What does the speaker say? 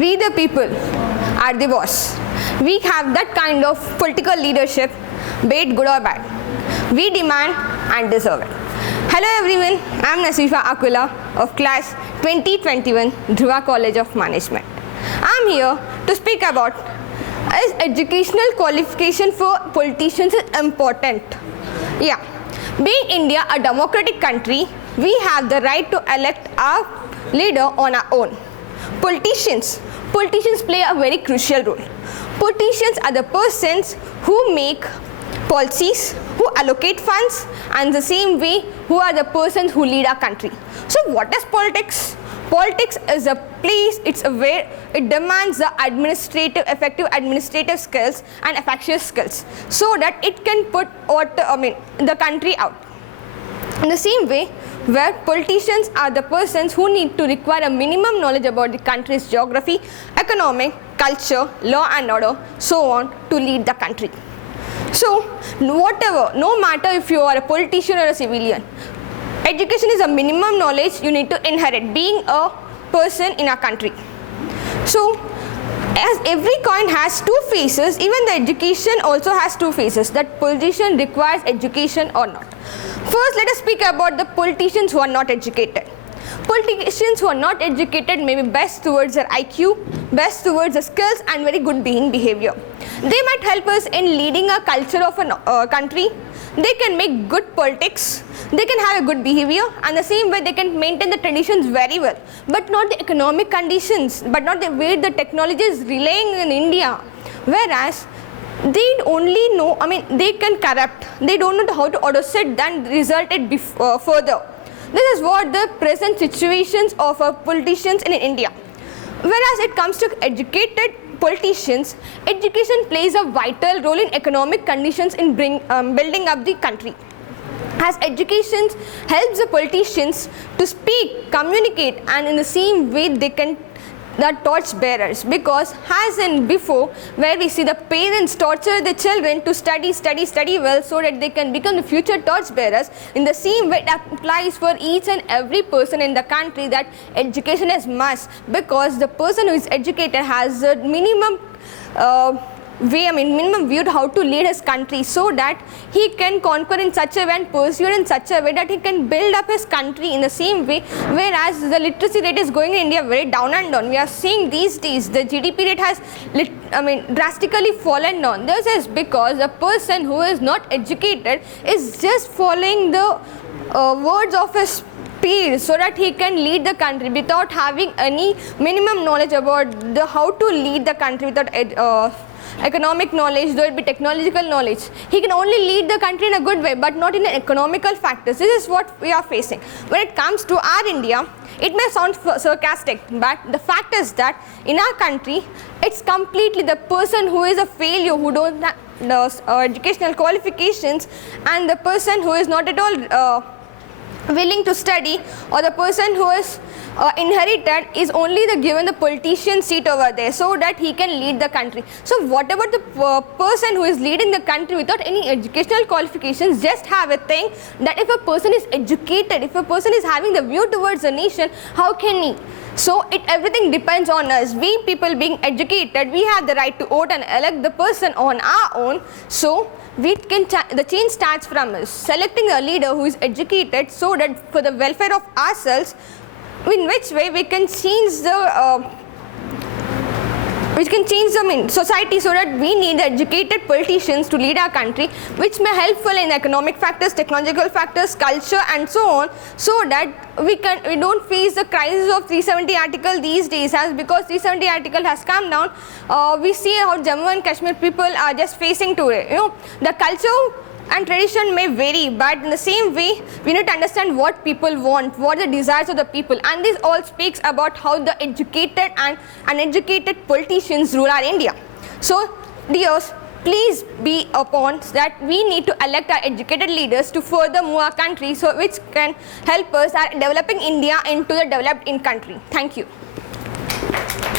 We the people are the boss. We have that kind of political leadership, be it good or bad. We demand and deserve it. Hello everyone, I am Naseefa Akula of class 2021 Dhruva College of Management. I am here to speak about is educational qualification for politicians is important. Yeah, being India a democratic country, we have the right to elect our leader on our own. Politicians play a very crucial role. Politicians are the persons who make policies, who allocate funds, and the same way who are the persons who lead our country. So what is politics? Politics is a place, it's a where it demands the effective administrative skills and effective skills so that it can put the country out. In the same way, where politicians are the persons who need to require a minimum knowledge about the country's geography, economic, culture, law and order, so on, to lead the country. So, no matter if you are a politician or a civilian, education is a minimum knowledge you need to inherit being a person in our country. So, as every coin has two faces, even the education also has two faces, that politician requires education or not. First, let us speak about the politicians who are not educated. Politicians who are not educated may be best towards their IQ, best towards the skills and very good behavior. They might help us in leading a culture of a country. They can make good politics, they can have a good behavior, and the same way they can maintain the traditions very well, but not the economic conditions, but not the way the technology is relying in India. Whereas they only know, they can corrupt, they don't know how to auto sit and result it further. This is what the present situations of politicians in India. Whereas it comes to educated politicians, education plays a vital role in economic conditions in building up the country. As education helps the politicians to speak, communicate, and in the same way they can the torch bearers, because as in before where we see the parents torture the children to study well so that they can become the future torch bearers, in the same way it applies for each and every person in the country that education is must, because the person who is educated has a minimum minimum view how to lead his country so that he can conquer in such a way and pursue in such a way that he can build up his country in the same way. Whereas the literacy rate is going in India very down and down. We are seeing these days the GDP rate has drastically fallen down. This is because a person who is not educated is just following the words of his peers so that he can lead the country without having any minimum knowledge about how to lead the country, without economic knowledge, though it be technological knowledge. He can only lead the country in a good way, but not in an economical factors. This is what we are facing. When it comes to our India, it may sound sarcastic, but the fact is that in our country, it's completely the person who is a failure, who don't have the educational qualifications, and the person who is not at all willing to study, or the person who is inherited is only given the politician seat over there so that he can lead the country. So what about the person who is leading the country without any educational qualifications? Just have a thing that if a person is educated, if a person is having the view towards the nation, how can he? So everything depends on us. We people being educated, we have the right to vote and elect the person on our own. So the change starts from us selecting a leader who is educated so that for the welfare of ourselves, in which way we can change the society, so that we need the educated politicians to lead our country, which may helpful in economic factors, technological factors, culture and so on, so that we don't face the crisis of 370 article these days. As because 370 article has come down, we see how Jammu and Kashmir people are just facing today. The culture and tradition may vary, but in the same way we need to understand what people want, what are the desires of the people, and this all speaks about how the educated and uneducated politicians rule our India. So dears, please be upon that we need to elect our educated leaders to further move our country, so which can help us at developing India into the developed country. Thank you.